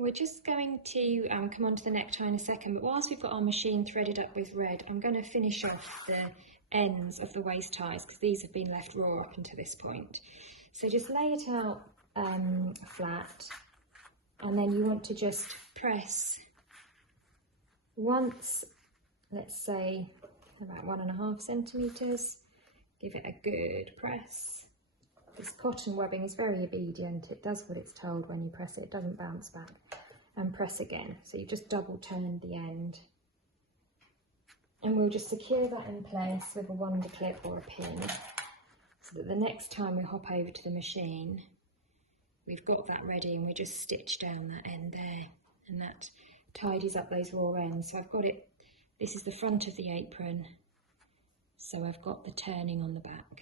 We're just going to come on to the necktie in a second, but whilst we've got our machine threaded up with red, I'm going to finish off the ends of the waist ties because these have been left raw up until this point. So just lay it out flat, and then you want to just press once, let's say about 1.5 centimetres, give it a good press. This cotton webbing is very obedient, it does what it's told when you press it, it doesn't bounce back, and press again. So you just double turn the end. And we'll just secure that in place with a wonder clip or a pin, so that the next time we hop over to the machine, we've got that ready and we just stitch down that end there, and that tidies up those raw ends. So I've got it, this is the front of the apron, so I've got the turning on the back.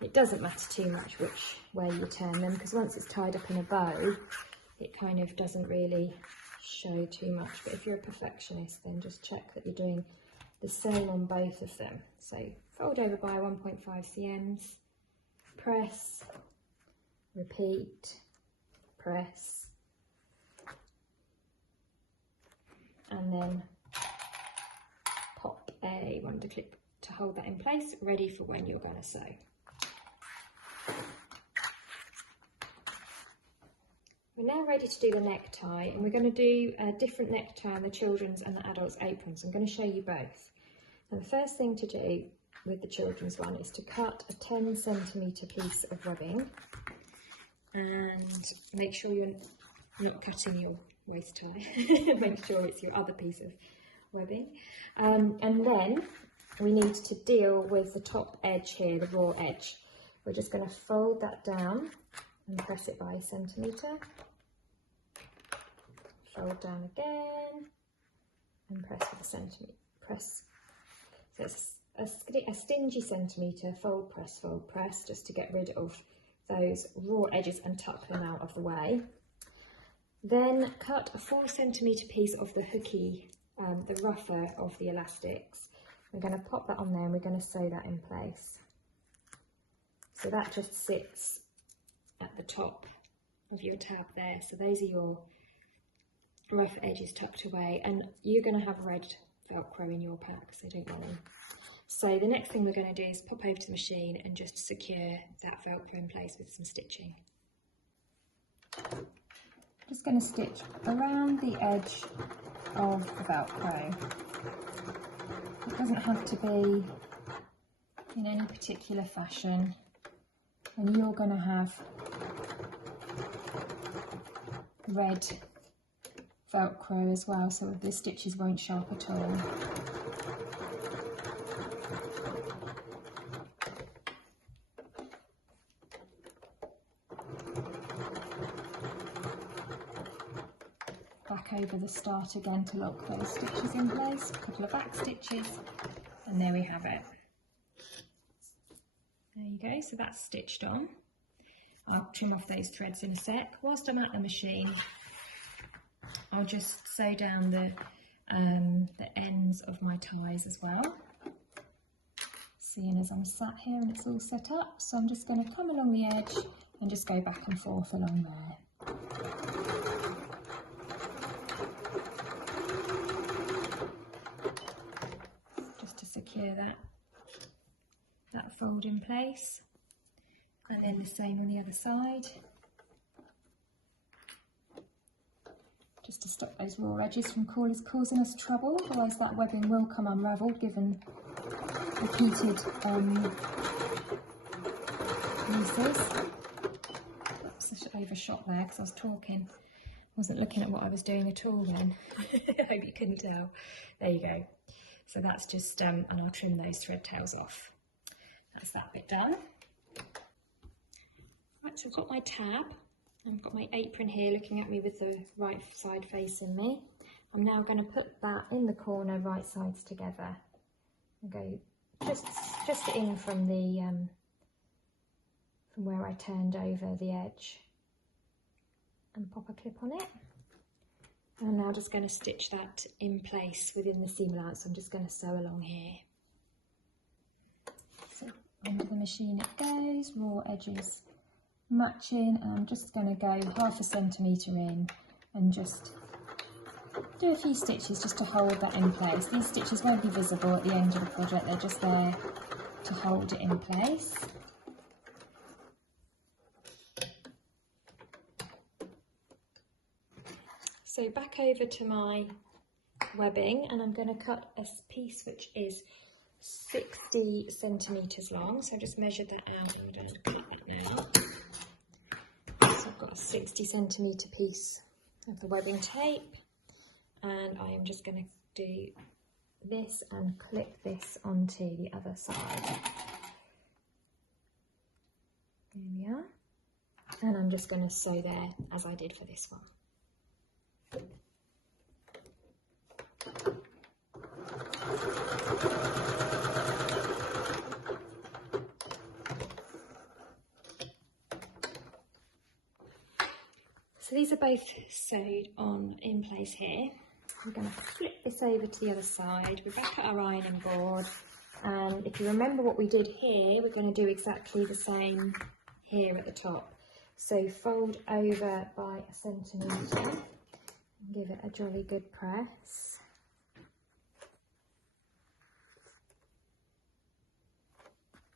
It doesn't matter too much which way you turn them, because once it's tied up in a bow, it kind of doesn't really show too much. But if you're a perfectionist, then just check that you're doing the same on both of them. So fold over by 1.5 cms, press, repeat, press, and then pop a wonder clip to hold that in place, ready for when you're going to sew. We're now ready to do the necktie, and we're going to do a different necktie on the children's and the adults' aprons. I'm going to show you both. And the first thing to do with the children's one is to cut a 10 centimetre piece of webbing, and make sure you're not cutting your waist tie. Make sure it's your other piece of webbing. And then we need to deal with the top edge here, the raw edge. We're just going to fold that down and press it by 1 centimetre. Fold down again and press with 1 centimetre. Press. So it's a stingy centimetre, fold, press, just to get rid of those raw edges and tuck them out of the way. Then cut a 4 centimetre piece of the hooky, the rougher of the elastics. We're going to pop that on there and we're going to sew that in place. So that just sits at the top of your tab there. So those are your rough edges tucked away, and you're going to have red velcro in your pack, so don't worry. So the next thing we're going to do is pop over to the machine and just secure that velcro in place with some stitching. Just going to stitch around the edge of the velcro. It doesn't have to be in any particular fashion, and you're going to have red velcro as well, so the stitches won't show up at all. Back over the start again to lock those stitches in place, a couple of back stitches, and there we have it. There you go, so that's stitched on. I'll trim off those threads in a sec. Whilst I'm at the machine, I'll just sew down the ends of my ties as well, seeing as I'm sat here and it's all set up. So I'm just going to come along the edge and just go back and forth along there. Just to secure that fold in place, and then the same on the other side. Just to stop those raw edges from causing us trouble, otherwise that webbing will come unravelled given repeated uses. Oops, I should overshot there because I was talking. I wasn't looking at what I was doing at all then. I hope you couldn't tell. There you go. So that's just, and I'll trim those thread tails off. That's that bit done. Right, so I've got my tab. I've got my apron here looking at me with the right side facing me. I'm now going to put that in the corner, right sides together, and go just in from the from where I turned over the edge, and pop a clip on it. And I'm now just going to stitch that in place within the seam allowance. I'm just going to sew along here. So under the machine it goes, raw edges matching, and I'm just going to go 0.5 centimetre in and just do a few stitches just to hold that in place. These stitches won't be visible at the end of the project, they're just there to hold it in place. So back over to my webbing, and I'm going to cut a piece which is 60 centimetres long. So I've just measured that out and I'm going to cut that now. So I've got a 60 centimetre piece of the webbing tape, and I am just going to do this and clip this onto the other side. There we are. And I'm just going to sew there as I did for this one. So these are both sewed on in place here. We're going to flip this over to the other side. We're back at our ironing board, and if you remember what we did here, we're going to do exactly the same here at the top. So fold over by 1 centimetre and give it a jolly good press.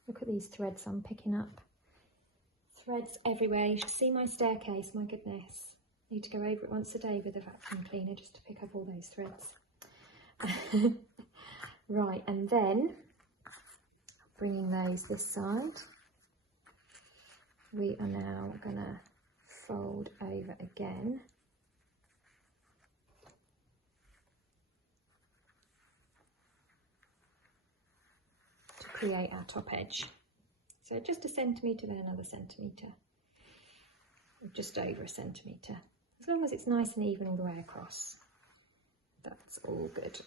Look at these threads I'm picking up. Threads everywhere. You should see my staircase, my goodness. I need to go over it once a day with a vacuum cleaner just to pick up all those threads. Right, and then bringing those this side, we are now going to fold over again. To create our top edge. So just 1 centimetre, then another centimetre, just over 1 centimetre. As long as it's nice and even all the way across, that's all good.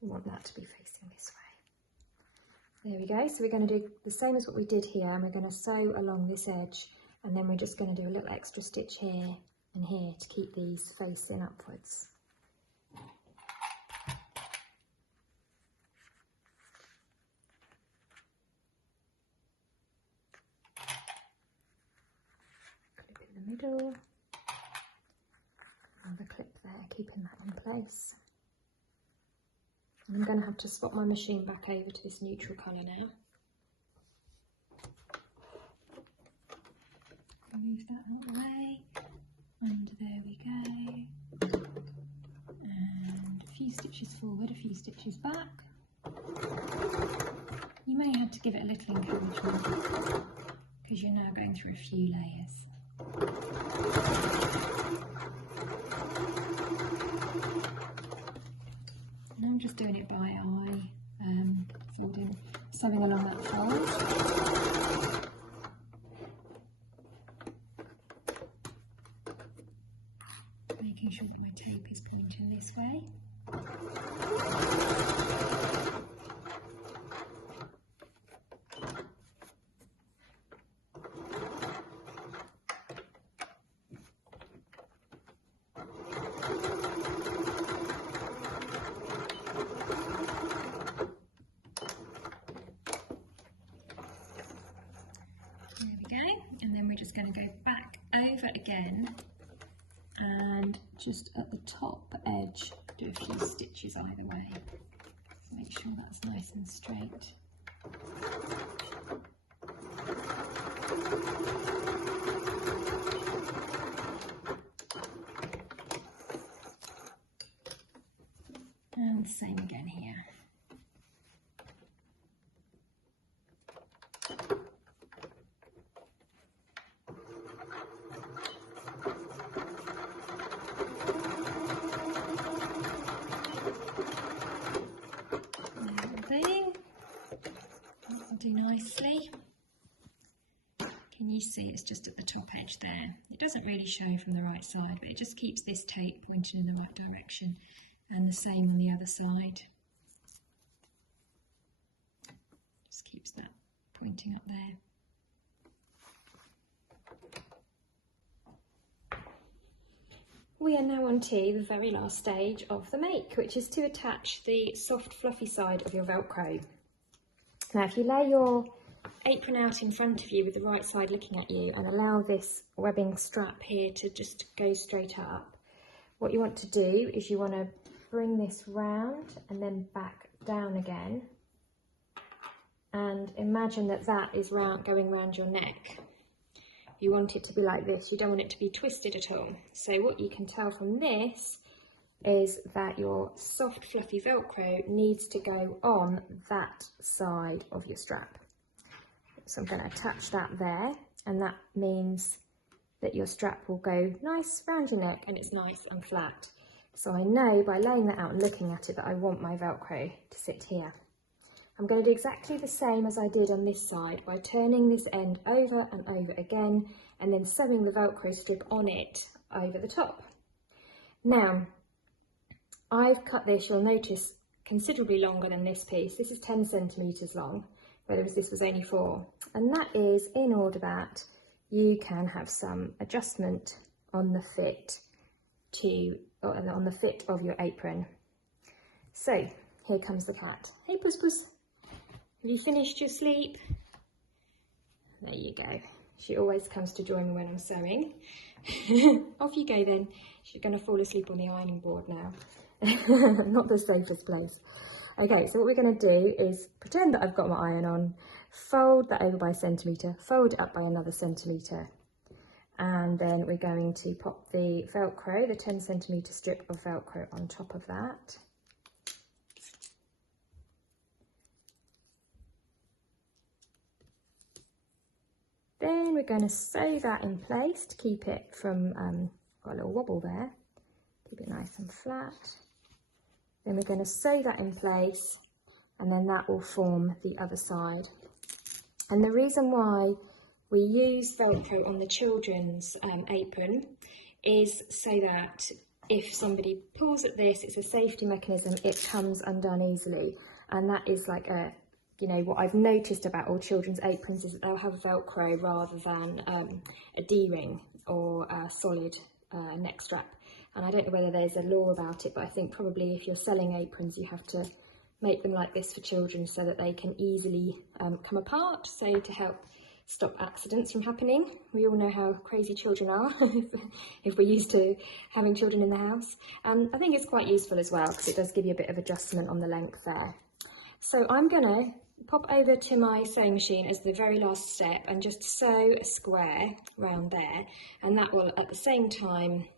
We want that to be facing this way. There we go. So we're going to do the same as what we did here, and we're going to sew along this edge, and then we're just going to do a little extra stitch here and here to keep these facing upwards. Middle, another clip there, keeping that in place. And I'm going to have to swap my machine back over to this neutral colour now. Move that out of the way, and there we go. And a few stitches forward, a few stitches back. You may have to give it a little encouragement because you're now going through a few layers. And I'm just doing it by eye, sewing along that fold. Making sure that my tape is pointing this way. And then we're just going to go back over again and just at the top edge do a few stitches either way. Make sure that's nice and straight. And same again here. That'll do nicely. Can you see it's just at the top edge there? It doesn't really show from the right side, but it just keeps this tape pointing in the right direction, and the same on the other side. Just keeps that pointing up there. We are now on to the very last stage of the make, which is to attach the soft fluffy side of your Velcro. Now if you lay your apron out in front of you with the right side looking at you, and allow this webbing strap here to just go straight up. What you want to do is you want to bring this round and then back down again, and imagine that that is going round your neck. You want it to be like this, you don't want it to be twisted at all. So what you can tell from this is that your soft fluffy velcro needs to go on that side of your strap. So I'm going to attach that there, and that means that your strap will go nice round your neck and it's nice and flat. So I know by laying that out and looking at it that I want my velcro to sit here. I'm going to do exactly the same as I did on this side by turning this end over and over again and then sewing the velcro strip on it over the top. Now, I've cut this, you'll notice, considerably longer than this piece. This is 10 centimetres long, whereas this was only 4. And that is in order that you can have some adjustment on the fit of your apron. So here comes the cat. Hey Puss Puss, have you finished your sleep? There you go. She always comes to join me when I'm sewing. Off you go then. She's going to fall asleep on the ironing board now. Not the safest place. Okay, so what we're going to do is pretend that I've got my iron on, fold that over by a centimetre, fold it up by another centimetre, and then we're going to pop the velcro, the 10 centimetre strip of velcro on top of that. Then we're going to sew that in place to keep it from, got a little wobble there, keep it nice and flat. Then we're going to sew that in place, and then that will form the other side. And the reason why we use Velcro on the children's apron is so that if somebody pulls at this, it's a safety mechanism, it comes undone easily. And that is like a, you know, what I've noticed about all children's aprons is that they'll have Velcro rather than a D-ring or a solid neck strap. And I don't know whether there's a law about it, but I think probably if you're selling aprons, you have to make them like this for children so that they can easily come apart, so to help stop accidents from happening. We all know how crazy children are if we're used to having children in the house. I think it's quite useful as well because it does give you a bit of adjustment on the length there. So I'm going to pop over to my sewing machine as the very last step and just sew a square round there, and that will at the same time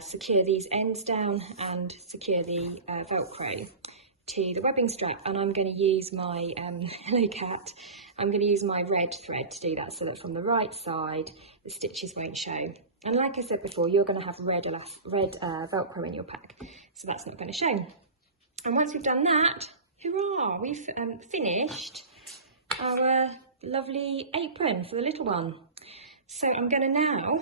secure these ends down and secure the Velcro to the webbing strap. And I'm going to use my, hello cat, I'm going to use my red thread to do that so that from the right side the stitches won't show. And like I said before, you're going to have red Velcro in your pack, so that's not going to show. And once we've done that, hurrah, we've finished our lovely apron for the little one. So I'm going to now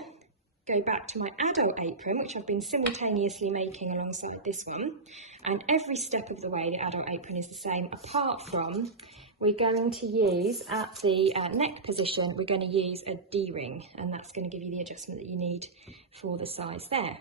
go back to my adult apron, which I've been simultaneously making alongside this one. And every step of the way, the adult apron is the same, apart from we're going to use, at the neck position, we're going to use a D-ring, and that's going to give you the adjustment that you need for the size there.